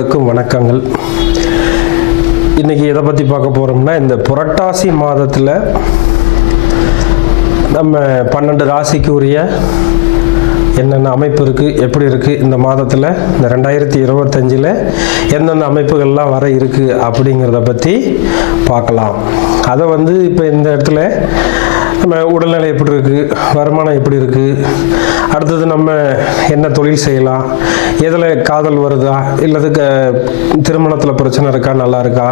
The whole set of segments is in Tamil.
அனைவருக்கும் வணக்கங்கள். இன்றைக்கி எதை பற்றி பார்க்க போகிறோம்னா, இந்த புரட்டாசி மாதத்தில் நம்ம 12 ராசிக்கு உரிய என்னென்ன அமைப்பு இருக்குது, எப்படி இருக்குது, இந்த மாதத்தில் இந்த 2025 எந்தெந்த அமைப்புகள்லாம் வர இருக்குது அப்படிங்கிறத பற்றி பார்க்கலாம். அதை இப்போ இந்த இடத்துல நம்ம உடல்நிலை எப்படி இருக்குது, வருமானம் எப்படி இருக்குது, அடுத்தது நம்ம என்ன தொழில் செய்யலாம், எதில் காதல் வருதா, இல்லது திருமணத்தில் பிரச்சனை இருக்கா, நல்லா இருக்கா,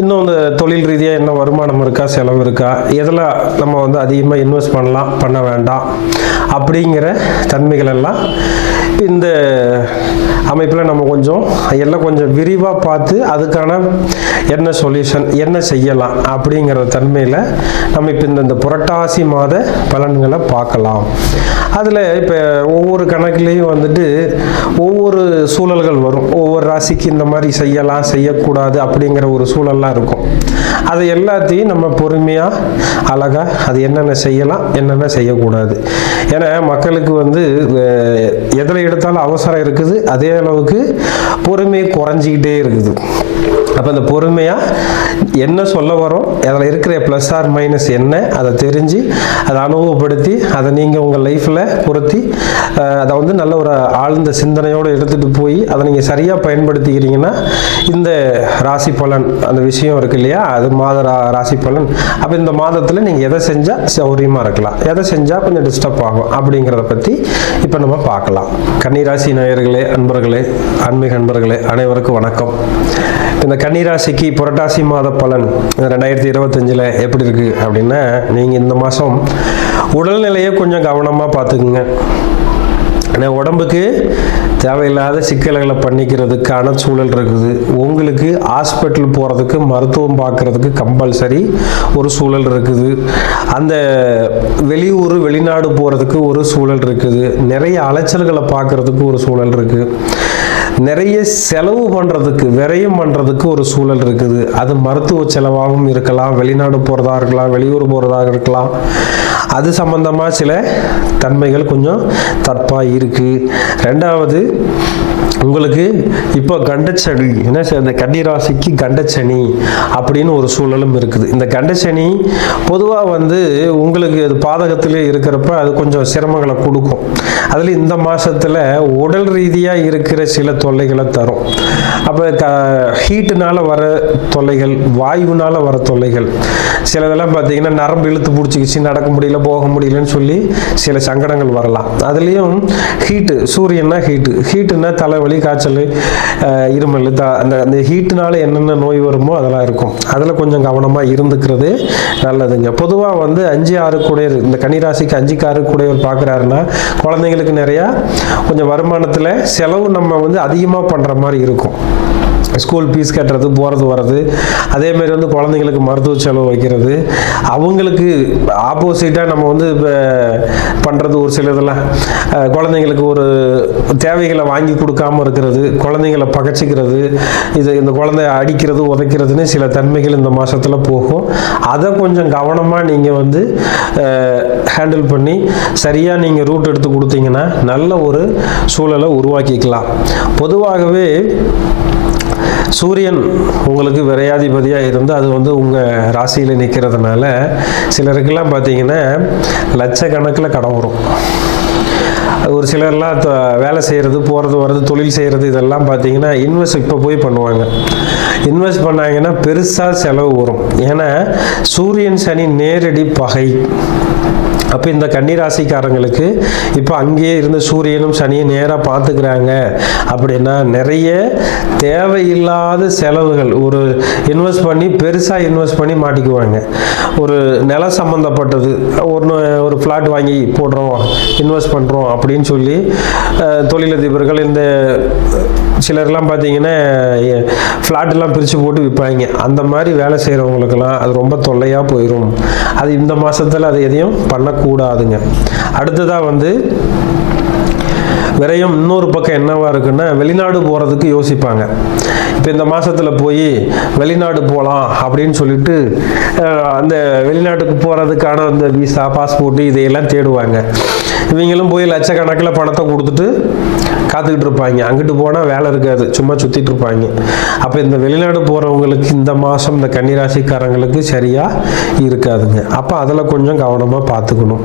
இன்னும் இந்த தொழில் ரீதியாக என்ன வருமானம் இருக்கா, செலவு இருக்கா, எதில் நம்ம அதிகமாக இன்வெஸ்ட் பண்ணலாம், பண்ண வேண்டாம் அப்படிங்கிற தன்மைகள் எல்லாம் இந்த அமைப்பில் நம்ம கொஞ்சம் விரிவாக பார்த்து அதுக்கான என்ன சொல்யூஷன், என்ன செய்யலாம் அப்படிங்கிற தன்மையில் நம்ம இப்போ இந்த புரட்டாசி மாத பலன்களை பார்க்கலாம். அதில் இப்போ ஒவ்வொரு கணக்குலேயும் ஒவ்வொரு சூழல்கள் வரும். ஒவ்வொரு ராசிக்கு இந்த மாதிரி செய்யலாம், செய்யக்கூடாது அப்படிங்கிற ஒரு சூழல்லாம் இருக்கும். அது எல்லாத்தையும் நம்ம பொறுமையாக அழகாக அது என்னென்ன செய்யலாம், என்னென்ன செய்யக்கூடாது. ஏன்னா மக்களுக்கு எதில் எடுத்தாலும் அவசரம் இருக்குது, அதே அளவுக்கு பொறுமை குறைஞ்சிக்கிட்டே இருக்குது. அப்போ அந்த பொறுமையாக என்ன சொல்ல வரோம், அதில் இருக்கிற ப்ளஸ் ஆர் மைனஸ் என்ன, அதை தெரிஞ்சு அதை அனுபவப்படுத்தி அதை நீங்கள் உங்கள் லைஃப்பில் பொருத்தி அதை நல்ல ஒரு ஆழ்ந்த சிந்தனையோடு எடுத்துகிட்டு போய் அதை நீங்கள் சரியாக பயன்படுத்திக்கிறீங்கன்னா இந்த ராசி பலன் அந்த விஷயம் இருக்கு இல்லையா, அது மாத ராசி பலன். அப்போ இந்த மாதத்தில் நீங்கள் எதை செஞ்சால் சௌரியமாக இருக்கலாம், எதை செஞ்சால் கொஞ்சம் டிஸ்டர்ப் ஆகும் அப்படிங்கிறத பற்றி இப்போ நம்ம பார்க்கலாம். கன்னிராசி நேயர்களே, அன்பர்களே, ஆன்மீக அன்பர்களே, அனைவருக்கும் வணக்கம். இந்த கன்னிராசிக்கு புரட்டாசி மாத பலன் 2025 எப்படி இருக்குது அப்படின்னா, நீங்கள் இந்த மாதம் உடல்நிலையை கொஞ்சம் கவனமாக பார்த்துக்குங்க. ஏன்னா உடம்புக்கு தேவையில்லாத சிக்கல்களை பண்ணிக்கிறதுக்கான சூழல் இருக்குது. உங்களுக்கு ஹாஸ்பிட்டல் போகிறதுக்கு, மருத்துவம் பார்க்குறதுக்கு கம்பல்சரி ஒரு சூழல் இருக்குது. அந்த வெளியூர் வெளிநாடு போகிறதுக்கு ஒரு சூழல் இருக்குது. நிறைய அலைச்சல்களை பார்க்குறதுக்கு ஒரு சூழல் இருக்குது. நிறைய செலவு பண்ணுறதுக்கு, விரயம் பண்ணுறதுக்கு ஒரு சூழல் இருக்குது. அது மருத்துவ செலவாகவும் இருக்கலாம், வெளிநாடு போகிறதா இருக்கலாம், வெளியூர் போகிறதாக இருக்கலாம். அது சம்பந்தமாக சில தன்மைகள் கொஞ்சம் தப்பாக இருக்குது. ரெண்டாவது, உங்களுக்கு இப்போ கண்டச்சனி, என்ன இந்த கன்னிராசிக்கு கண்டச்சனி அப்படின்னு ஒரு சூழலும் இருக்குது. இந்த கண்டச்சனி பொதுவாக உங்களுக்கு அது பாதகத்திலே இருக்கிறப்ப அது கொஞ்சம் சிரமங்களை கொடுக்கும். அதில் இந்த மாதத்தில் உடல் ரீதியாக இருக்கிற சில தொல்லைகளை தரும். அப்போ ஹீட்டுனால வர தொல்லைகள், வாயுனால வர தொல்லைகள், சிலதெல்லாம் பார்த்தீங்கன்னா நரம்பு இழுத்து பிடிச்சிக்கிச்சு, நடக்க முடியல, போக முடியலன்னு சொல்லி சில சங்கடங்கள் வரலாம். அதுலேயும் ஹீட்டு, சூரியன்னா ஹீட்டுன்னா தலைவலி, காய்ச்சல், இருமல், அந்த ஹீட்டுனால என்னென்ன நோய் வருமோ அதெல்லாம் இருக்கும். அதில் கொஞ்சம் கவனமாக இருந்துக்கிறது நல்லதுங்க. பொதுவாக 5-6 கூடையர், இந்த கன்னிராசிக்கு 5-6 கூடையவர் பார்க்குறாருன்னா குழந்தைங்களுக்கு நிறையா கொஞ்சம் வருமானத்தில் செலவு நம்ம அதிகமாக பண்ணுற மாதிரி இருக்கும். ஸ்கூல் ஃபீஸ் கட்டுறது, போகிறது வர்றது, அதேமாரி குழந்தைங்களுக்கு மருத்துவ செலவு வைக்கிறது. அவங்களுக்கு ஆப்போசிட்டாக நம்ம இப்போ பண்ணுறது ஒரு சில இதெல்லாம், குழந்தைங்களுக்கு ஒரு தேவைகளை வாங்கி கொடுக்காமல் இருக்கிறது, குழந்தைங்களை பகச்சிக்கிறது, இந்த குழந்தைய அடிக்கிறது, உதைக்கிறதுன்னு சில தன்மைகள் இந்த மாதத்தில் போகும். அதை கொஞ்சம் கவனமாக நீங்கள் ஹேண்டில் பண்ணி சரியாக நீங்கள் ரூட் எடுத்து கொடுத்தீங்கன்னா நல்ல ஒரு சூழலை உருவாக்கிக்கலாம். பொதுவாகவே சூரியன் உங்களுக்கு விரையாதிபதியாக இருந்து அது உங்கள் ராசியில் நிற்கிறதுனால சிலருக்கெல்லாம் பார்த்தீங்கன்னா லட்சக்கணக்கில் கடன் வரும். ஒரு சிலர்லாம் வேலை செய்கிறது, போகிறது வர்றது, தொழில் செய்கிறது, இதெல்லாம் பார்த்தீங்கன்னா இன்வெஸ்ட் இப்போ போய் பண்ணுவாங்க. இன்வெஸ்ட் பண்ணாங்கன்னா பெருசாக செலவு வரும். ஏன்னா சூரியன் சனி நேரடி பகை. அப்போ இந்த கன்னிராசிக்காரங்களுக்கு இப்போ அங்கேயே இருந்த சூரியனும் சனியும் நேராக பார்த்துக்கிறாங்க அப்படின்னா நிறைய தேவையில்லாத செலவுகள் ஒரு இன்வெஸ்ட் பண்ணி, பெருசாக இன்வெஸ்ட் பண்ணி மாட்டிக்குவாங்க. ஒரு நில சம்மந்தப்பட்டது, ஒரு ஃப்ளாட் வாங்கி போடுறோம், இன்வெஸ்ட் பண்ணுறோம் அப்படின்னு சொல்லி தொழிலதிபர்கள், இந்த சிலர்லாம் பார்த்தீங்கன்னா ஃப்ளாட்டெல்லாம் பிரித்து போட்டு விற்பாங்க. அந்த மாதிரி வேலை செய்கிறவங்களுக்கெல்லாம் அது ரொம்ப தொல்லையாக போயிடும். அது இந்த மாதத்தில் அது எதையும் பண்ணக்கூடாதுங்க. அடுத்ததாக விரயம் இன்னொரு பக்கம் என்னவா இருக்குன்னா, வெளிநாடு போகிறதுக்கு யோசிப்பாங்க. இப்போ இந்த மாதத்தில் போய் வெளிநாடு போகலாம் அப்படின்னு சொல்லிட்டு அந்த வெளிநாட்டுக்கு போகிறதுக்கான அந்த விசா, பாஸ்போர்ட்டு இதையெல்லாம் தேடுவாங்க. இவங்களும் போய் லட்சக்கணக்கில் பணத்தை கொடுத்துட்டு காத்துக்கிட்டு இருப்பாங்க. அங்கிட்டு போனால் வேலை இருக்காது, சும்மா சுற்றிட்டு இருப்பாங்க. அப்போ இந்த வெளிநாடு போகிறவங்களுக்கு இந்த மாதம் இந்த கன்னிராசிக்காரங்களுக்கு சரியாக இருக்காதுங்க. அப்போ அதில் கொஞ்சம் கவனமாக பார்த்துக்கணும்.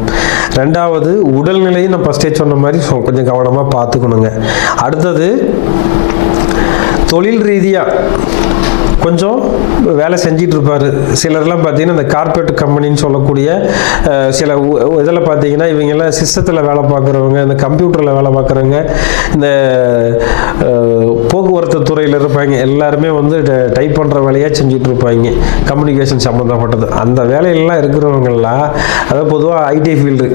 ரெண்டாவது, உடல்நிலையும் நான் ஃபஸ்ட்டே சொன்ன மாதிரி கொஞ்சம் கவனமாக பார்த்துக்கணுங்க. அடுத்தது, தொழில் ரீதியாக கொஞ்சம் வேலை செஞ்சிட்டு இருப்பார். சிலர்லாம் பார்த்தீங்கன்னா இந்த கார்பரேட் கம்பெனின்னு சொல்லக்கூடிய சில இதில் பார்த்தீங்கன்னா இவங்கெல்லாம் சிஸ்டத்தில் வேலை பார்க்குறவங்க, இந்த கம்ப்யூட்டரில் வேலை பார்க்குறவங்க, இந்த போக்குவரத்து துறையில் இருப்பாங்க. எல்லாருமே வந்து டைப் பண்ணுற வேலையாக செஞ்சுட்டு இருப்பாங்க, கம்யூனிகேஷன் சம்மந்தப்பட்டது. அந்த வேலையெல்லாம் இருக்கிறவங்கெல்லாம், அதாவது பொதுவாக ஐடி ஃபீல்டு,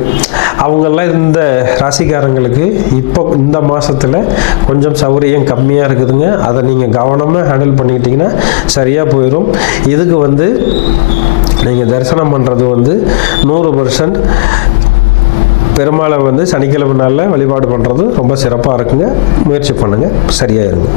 அவங்கெல்லாம் இந்த ராசிக்காரங்களுக்கு இப்போ இந்த மாதத்தில் கொஞ்சம் சௌகரியம் கம்மியாக இருக்குதுங்க. அதை நீங்கள் கவனமாக ஹேண்டில் பண்ணிக்கிட்டிங்கன்னா சரியாக போயிடும். இதுக்கு வந்து நீங்கள் தரிசனம் பண்ணுறது வந்து 100% பெருமாளை வந்து சனிக்கிழமை நாளில் வழிபாடு பண்ணுறது ரொம்ப சிறப்பாக இருக்குங்க. முயற்சி பண்ணுங்கள், சரியாக இருங்க.